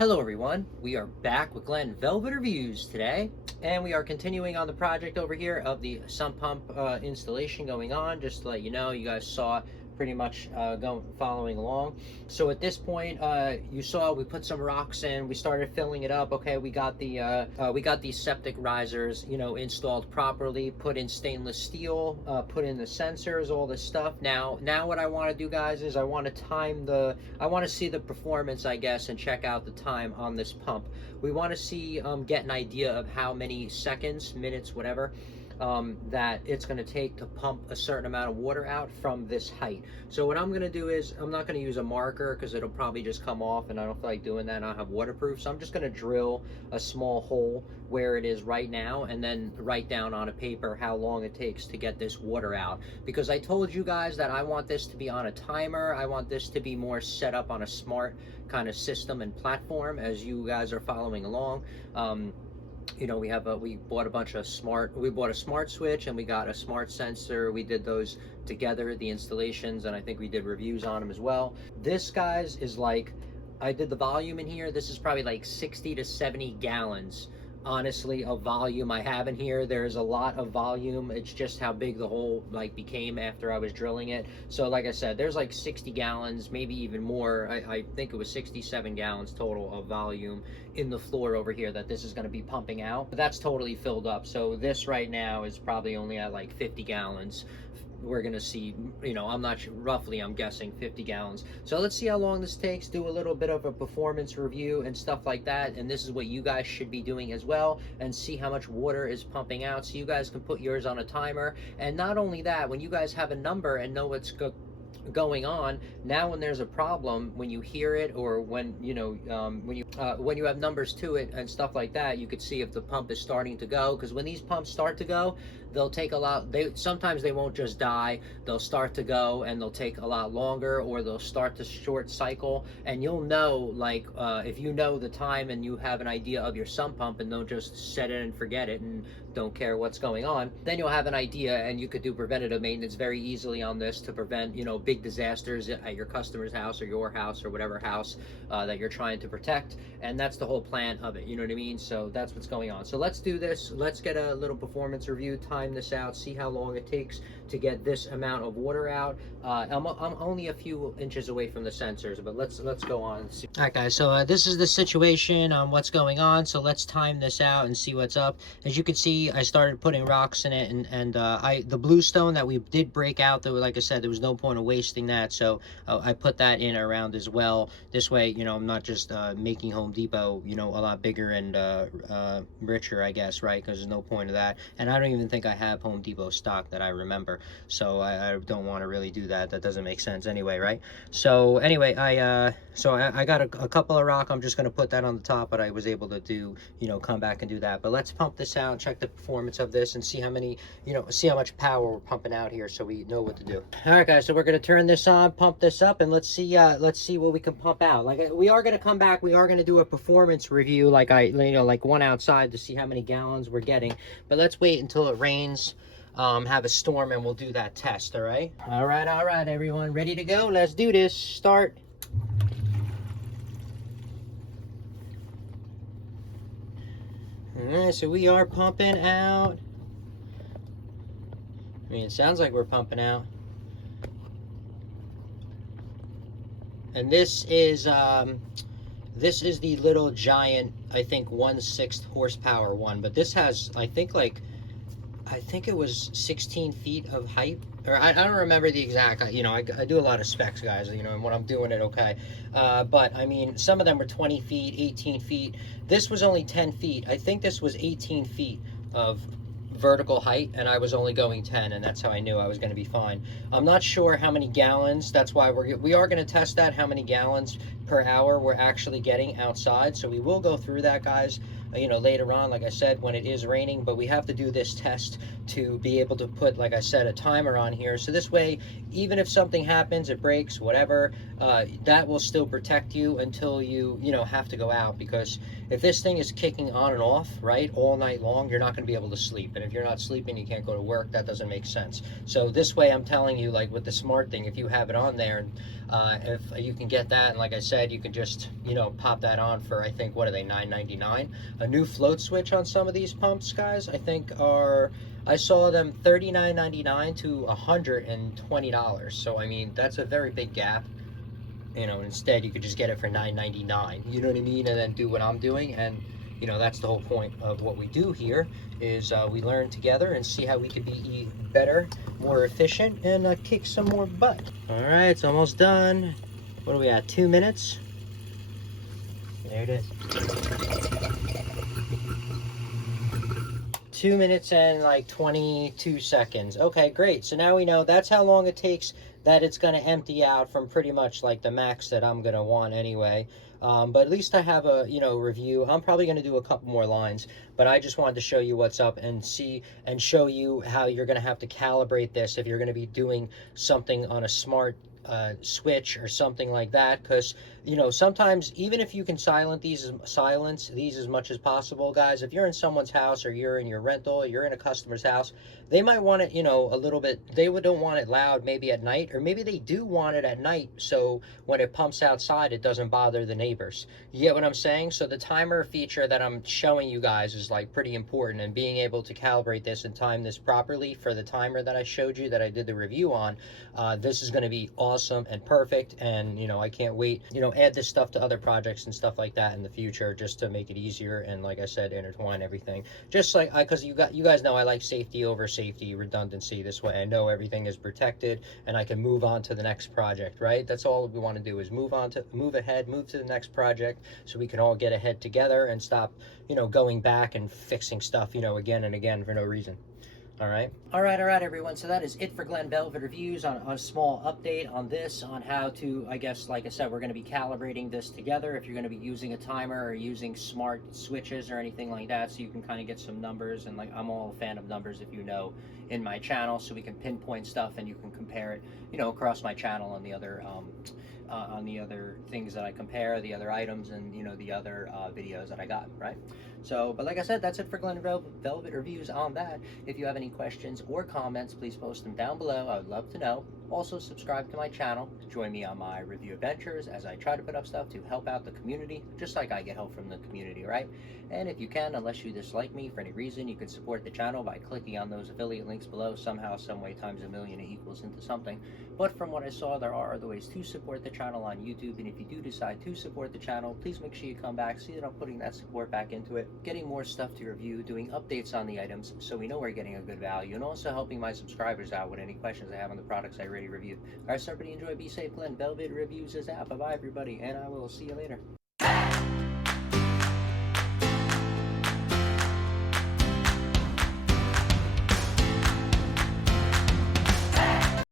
Hello everyone, we are back with Glenn Velvet Reviews today, and we are continuing on the project over here of the sump pump installation going on. Just to let you know, you guys saw pretty much following along. So at this point, you saw we put some rocks in, we started filling it up. Okay, we got these septic risers, installed properly, put in stainless steel, put in the sensors, all this stuff. Now what I want to do, guys, is I want to see the performance, I guess, and check out the time on this pump. We want to see, get an idea of how many seconds, minutes, whatever, that it's going to take to pump a certain amount of water out from this height. So what I'm going to do is, I'm not going to use a marker because it'll probably just come off, and I don't feel like doing that, and I don't have waterproof. So I'm just going to drill a small hole where it is right now, and then write down on a paper how long it takes to get this water out. Because I told you guys that I want this to be on a timer. I want this to be more set up on a smart kind of system and platform as you guys are following along. We bought a smart switch, and we got a smart sensor. We did those together, the installations, and I think we did reviews on them as well. This, guys, is like, I did the volume in here. This is probably like 60 to 70 gallons, honestly, of volume I have in here. There's a lot of volume. It's just how big the hole became after I was drilling it. So like I said, there's like 60 gallons, maybe even more. I think it was 67 gallons total of volume in the floor over here that this is going to be pumping out. But that's totally filled up. So this right now is probably only at like 50 gallons. We're gonna see, I'm not sure, roughly I'm guessing 50 gallons. So let's see how long this takes, do a little bit of a performance review and stuff like that. And this is what you guys should be doing as well, and see how much water is pumping out, so you guys can put yours on a timer. And not only that, when you guys have a number and know what's going on, now when there's a problem, when you hear it, or when when you have numbers to it and stuff like that, you could see if the pump is starting to go. Because when these pumps start to go, they'll take a lot, sometimes they won't just die, they'll start to go and they'll take a lot longer, or they'll start to short cycle. And you'll know, if you know the time and you have an idea of your sump pump, and don't just set it and forget it and don't care what's going on, then you'll have an idea, and you could do preventative maintenance very easily on this to prevent big disasters at your customer's house or your house or whatever house that you're trying to protect. And that's the whole plan of it, you know what I mean? So that's what's going on. So let's do this. Let's get a little performance review, time this out, see how long it takes to get this amount of water out. I'm only a few inches away from the sensors, but let's go on and see. All right, guys, so this is the situation on what's going on. So let's time this out and see what's up. As you can see, I started putting rocks in it, and the bluestone that we did break out, though, like I said, there was no point of wasting that, so I put that in around as well. This way, I'm not just making Home Depot, a lot bigger and richer, I guess, right? Because there's no point of that. And I don't even think I have Home Depot stock that I remember, so I don't want to really do that. That doesn't make sense anyway, right? So anyway, I got a couple of rock. I'm just going to put that on the top, but I was able to do, come back and do that. But let's pump this out, check the performance of this, and see how many, see how much power we're pumping out here, so we know what to do. All right, guys, so we're going to turn this on, pump this up, and let's see what we can pump out. We are going to come back, we are going to do a performance review, like one outside, to see how many gallons we're getting. But let's wait until it rains, have a storm, and we'll do that test. All right, everyone, ready to go? Let's do this. Start. All right, so we are pumping out. I mean, it sounds like we're pumping out. And this is the little giant, I think 1/6 horsepower one, but this has, I think it was 16 feet of height, or I don't remember the exact, I do a lot of specs, guys, and when I'm doing it, okay, but I mean, some of them were 20 feet, 18 feet. This was only 10 feet. I think this was 18 feet of vertical height, and I was only going 10, and that's how I knew I was going to be fine. I'm not sure how many gallons. That's why we are going to test that, how many gallons per hour we're actually getting outside. So we will go through that, guys, later on, like I said, when it is raining. But we have to do this test to be able to put, like I said, a timer on here, so this way, even if something happens, it breaks, whatever, that will still protect you until you have to go out. Because if this thing is kicking on and off, right, all night long, you're not going to be able to sleep. And if you're not sleeping, you can't go to work. That doesn't make sense. So this way, I'm telling you, like with the smart thing, if you have it on there, and if you can get that, and like I said, you can just, you know, pop that on for, I think, what are they, $9.99? A new float switch on some of these pumps, guys, I think are, I saw them $39.99 to $120. So I mean, that's a very big gap. You know, instead you could just get it for $9.99, you know what I mean, and then do what I'm doing. And you know, that's the whole point of what we do here, is we learn together and see how we could be better, more efficient, and kick some more butt. All right, it's almost done. What are we at, 2 minutes? There it is. 2 minutes and like 22 seconds. Okay, great. So now we know that's how long it takes that it's going to empty out from pretty much like the max that I'm going to want anyway. But at least I have a, you know, review. I'm probably going to do a couple more lines, but I just wanted to show you what's up and see and show you how you're going to have to calibrate this if you're going to be doing something on a smart switch or something like that. Because you know, sometimes even if you can silence these as much as possible, guys, if you're in someone's house or you're in your rental, you're in a customer's house, they might want it, you know, a little bit, don't want it loud maybe at night, or maybe they do want it at night, so when it pumps outside it doesn't bother the neighbors. You get what I'm saying? So the timer feature that I'm showing you guys is like pretty important, and being able to calibrate this and time this properly for the timer that I showed you, that I did the review on, this is going to be awesome and perfect. And you know, I can't wait, you know, add this stuff to other projects and stuff like that in the future, just to make it easier, and like I said, intertwine everything, just like because you guys know I like safety over safety, redundancy. This way I know everything is protected and I can move on to the next project, right? That's all we want to do, is move ahead, move to the next project, so we can all get ahead together and stop, you know, going back and fixing stuff, you know, again and again for no reason. All right, everyone. So that is it for Glenn Velvet Reviews on a small update on this, on how to, I guess, like I said, we're going to be calibrating this together if you're going to be using a timer or using smart switches or anything like that, so you can kind of get some numbers. And like, I'm all a fan of numbers, if you know, in my channel, so we can pinpoint stuff and you can compare it, you know, across my channel on the other things that I compare, the other items, and you know, the other videos that I got, right? So, but like I said, that's it for Glenn Velvet Reviews on that. If you have any questions or comments, please post them down below. I would love to know. Also, subscribe to my channel to join me on my review adventures as I try to put up stuff to help out the community, just like I get help from the community, right? And if you can, unless you dislike me for any reason, you can support the channel by clicking on those affiliate links below. Somehow, someway, times a million, it equals into something. But from what I saw, there are other ways to support the channel on YouTube. And if you do decide to support the channel, please make sure you come back, see that I'm putting that support back into it, getting more stuff to review, doing updates on the items so we know we're getting a good value, and also helping my subscribers out with any questions they have on the products I already reviewed. All right, so everybody enjoy, be safe. Glenn Velvet Reviews is out. Bye-bye, everybody, and I will see you later.